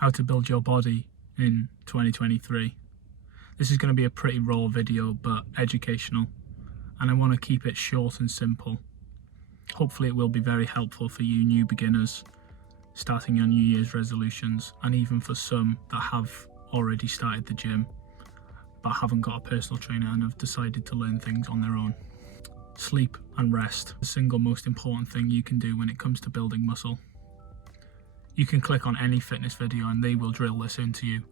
how to build your body in 2023. This is going to be a pretty raw video, but educational, and I want to keep it short and simple. Hopefully it will be very helpful for you new beginners starting your New Year's resolutions, and even for some that have already started the gym but haven't got a personal trainer and have decided to learn things on their own. Sleep and rest, the single most important thing you can do when it comes to building muscle. You can click on any fitness video and they will drill this into you.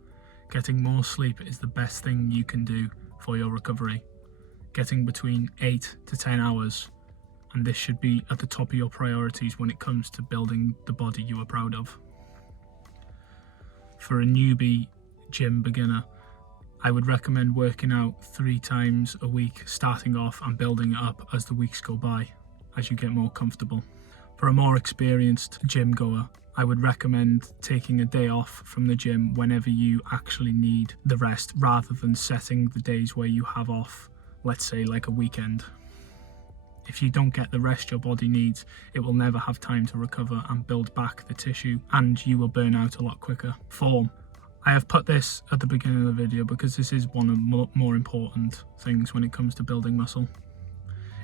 Getting more sleep is the best thing you can do for your recovery. Getting between 8 to 10 hours, and this should be at the top of your priorities when it comes to building the body you are proud of. For a newbie gym beginner, I would recommend working out 3 times a week, starting off and building it up as the weeks go by, as you get more comfortable. For a more experienced gym goer, I would recommend taking a day off from the gym whenever you actually need the rest, rather than setting the days where you have off, let's say like a weekend. If you don't get the rest your body needs, it will never have time to recover and build back the tissue, and you will burn out a lot quicker. Form. I have put this at the beginning of the video because this is one of the more important things when it comes to building muscle.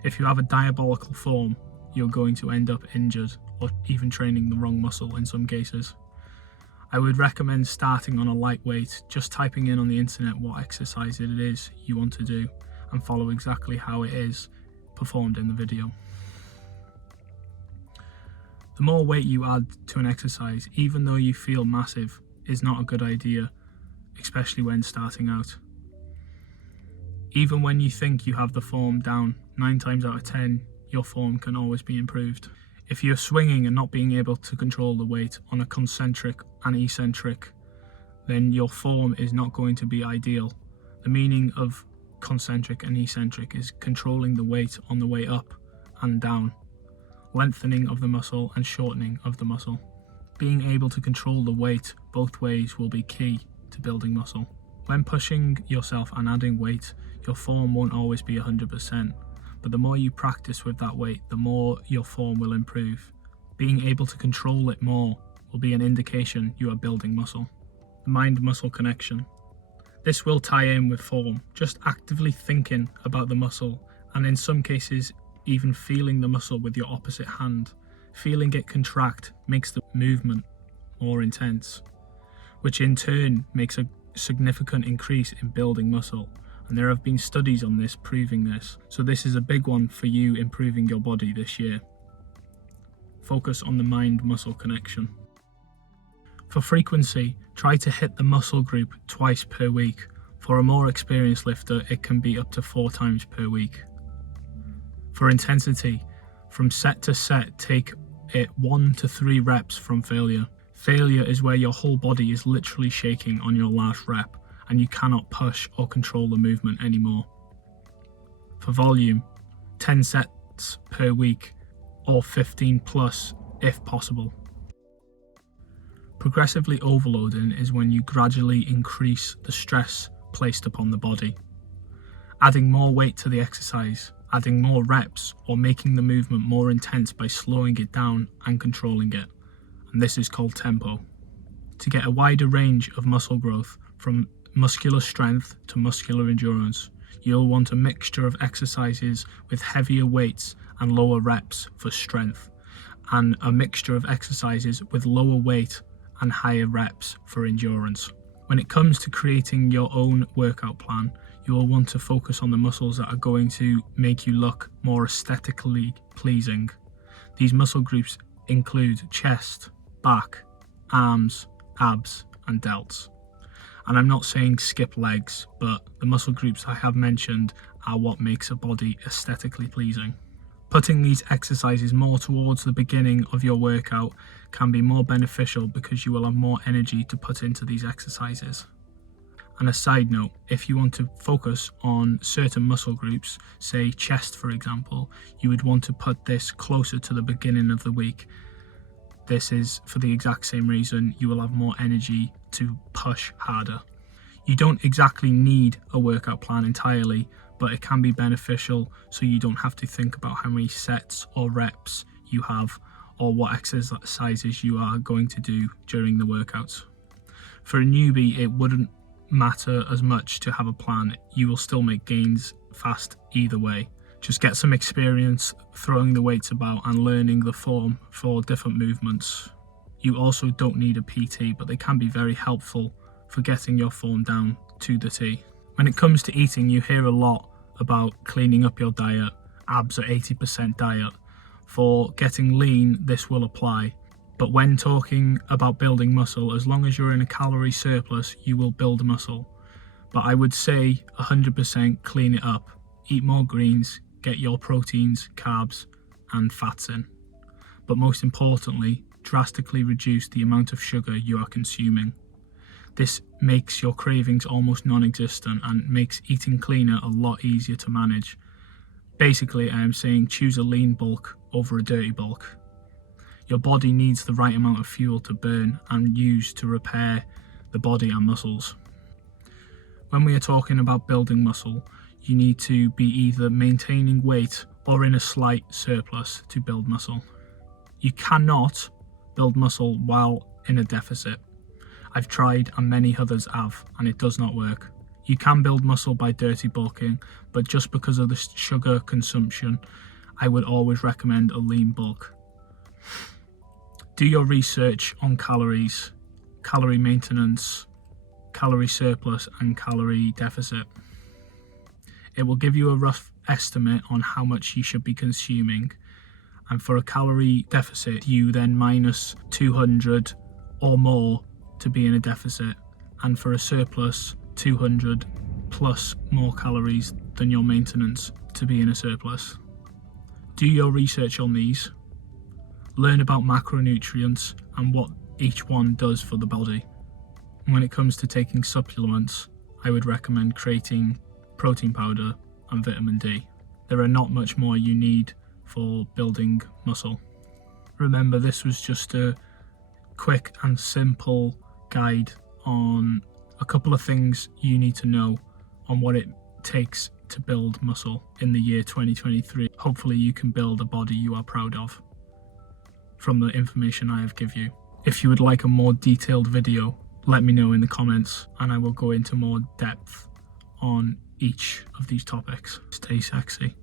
If you have a diabolical form, you're going to end up injured or even training the wrong muscle in some cases. I would recommend starting on a lightweight, just typing in on the internet what exercise it is you want to do and follow exactly how it is performed in the video. The more weight you add to an exercise, even though you feel massive, is not a good idea, especially when starting out. Even when you think you have the form down, 9 times out of 10, your form can always be improved. If you're swinging and not being able to control the weight on a concentric and eccentric, then your form is not going to be ideal. The meaning of concentric and eccentric is controlling the weight on the way up and down, lengthening of the muscle and shortening of the muscle. Being able to control the weight both ways will be key to building muscle. When pushing yourself and adding weight, your form won't always be 100%, but the more you practice with that weight, the more your form will improve. Being able to control it more will be an indication you are building muscle. The mind-muscle connection. This will tie in with form. Just actively thinking about the muscle, and in some cases even feeling the muscle with your opposite hand. Feeling it contract makes the movement more intense, which in turn makes a significant increase in building muscle. And there have been studies on this proving this. So this is a big one for you improving your body this year. Focus on the mind-muscle connection. For frequency, try to hit the muscle group twice per week. For a more experienced lifter, it can be up to 4 times per week. For intensity, from set to set, take it 1 to 3 reps from failure. Failure is where your whole body is literally shaking on your last rep and you cannot push or control the movement anymore. For volume, 10 sets per week or 15 plus if possible. Progressively overloading is when you gradually increase the stress placed upon the body. Adding more weight to the exercise, adding more reps, or making the movement more intense by slowing it down and controlling it. And this is called tempo. To get a wider range of muscle growth, from muscular strength to muscular endurance, you'll want a mixture of exercises with heavier weights and lower reps for strength, and a mixture of exercises with lower weight and higher reps for endurance. When it comes to creating your own workout plan, you will want to focus on the muscles that are going to make you look more aesthetically pleasing. These muscle groups include chest, back, arms, abs, and delts. And I'm not saying skip legs, but the muscle groups I have mentioned are what makes a body aesthetically pleasing. Putting these exercises more towards the beginning of your workout can be more beneficial because you will have more energy to put into these exercises. And a side note, if you want to focus on certain muscle groups, say chest for example, you would want to put this closer to the beginning of the week. This is for the exact same reason. You will have more energy to push harder. You don't exactly need a workout plan entirely, but it can be beneficial so you don't have to think about how many sets or reps you have or what exercises you are going to do during the workouts. For a newbie, it wouldn't matter as much to have a plan. You will still make gains fast either way. Just get some experience throwing the weights about and learning the form for different movements. You also don't need a PT, but they can be very helpful for getting your form down to the T. When it comes to eating, you hear a lot about cleaning up your diet, abs are 80% diet. For getting lean, this will apply. But when talking about building muscle, as long as you're in a calorie surplus, you will build muscle. But I would say 100% clean it up. Eat more greens, get your proteins, carbs, and fats in. But most importantly, drastically reduce the amount of sugar you are consuming. This makes your cravings almost non-existent and makes eating cleaner a lot easier to manage. Basically, I am saying choose a lean bulk over a dirty bulk. Your body needs the right amount of fuel to burn and use to repair the body and muscles. When we are talking about building muscle, you need to be either maintaining weight or in a slight surplus to build muscle. You cannot build muscle while in a deficit. I've tried and many others have, and it does not work. You can build muscle by dirty bulking, but just because of the sugar consumption, I would always recommend a lean bulk. Do your research on calories, calorie maintenance, calorie surplus, and calorie deficit. It will give you a rough estimate on how much you should be consuming. And for a calorie deficit, you then minus 200 or more to be in a deficit. And for a surplus, 200 plus more calories than your maintenance to be in a surplus. Do your research on these. Learn about macronutrients and what each one does for the body. When it comes to taking supplements, I would recommend creatine, protein powder, and vitamin D. There are not much more you need for building muscle. Remember, this was just a quick and simple guide on a couple of things you need to know on what it takes to build muscle in the year 2023. Hopefully you can build a body you are proud of from the information I have given you. If you would like a more detailed video, let me know in the comments and I will go into more depth on each of these topics. Stay sexy.